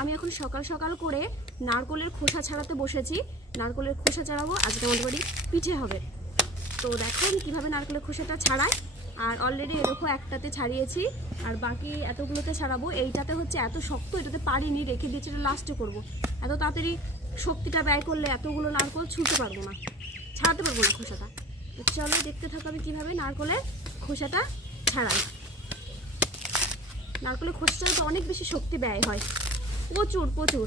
আমি এখন সকাল সকাল করে নারকলের খোসা ছাড়াতে বসেছি। নারকলের খোসা ছাড়াবো, আজকে আমাদের বাড়ি পিঠে হবে। তো দেখো আমি কীভাবে নারকলের খোসাটা ছাড়াই। আর অলরেডি এরকম একটাতে ছাড়িয়েছি, আর বাকি এতগুলোতে ছাড়াবো। এইটাতে হচ্ছে এত শক্ত, এটাতে পারিনি, রেখে দিয়েছি, এটা লাস্টে করবো। এত তাড়াতাড়ি শক্তিটা ব্যয় করলে এতগুলো নারকল ছুঁতে পারবো না, ছাড়াতে পারবো না খোসাটা। তো চলো দেখতে থাকো আমি কীভাবে নারকলের খোসাটা ছাড়াই। নারকলের খোসাটা তো অনেক বেশি শক্তি ব্যয় হয়, প্রচুর প্রচুর।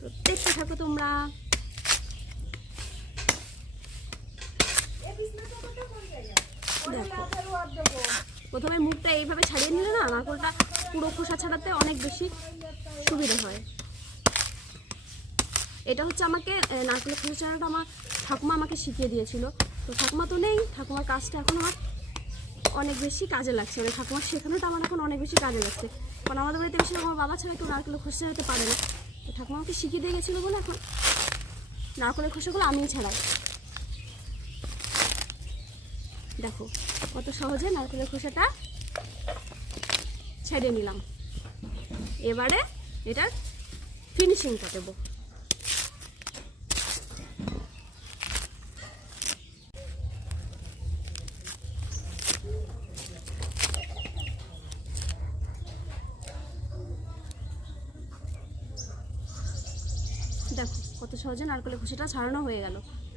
তো দেখতে থাকো তোমরা। প্রথমে মুখটা এইভাবে ছাড়িয়ে নিলে না, নারকলটা পুরো খোসা ছাড়াতে অনেক বেশি সুবিধা হয়। এটা হচ্ছে আমাকে নারকলের খোসা ছাড়াটা আমার ঠাকুমা আমাকে শিখিয়ে দিয়েছিল। তো ঠাকুমা তো নেই, ঠাকুমার কাজটা এখন আমার অনেক বেশি কাজে লাগছে, মানে ঠাকুমার শেখানোটা আমার এখন অনেক বেশি কাজে লাগছে। কারণ আমাদের বাড়িতে বেশি আমার বাবা ছাড়া কেউ নারকলের খোসা ছাড়াতে পারে না। তো ঠাকুমা আমাকে শিখিয়ে দিয়ে গেছিলো বলে এখন নারকলের খোসাগুলো আমিই ছাড়াই। দেখো কত সহজে নারকেলের খোসাটা ছেড়ে নিলাম। এবারে এটার ফিনিশিংটা দেবো। দেখো কত সহজে নারকেলের খোসাটা ছাড়ানো হয়ে গেল।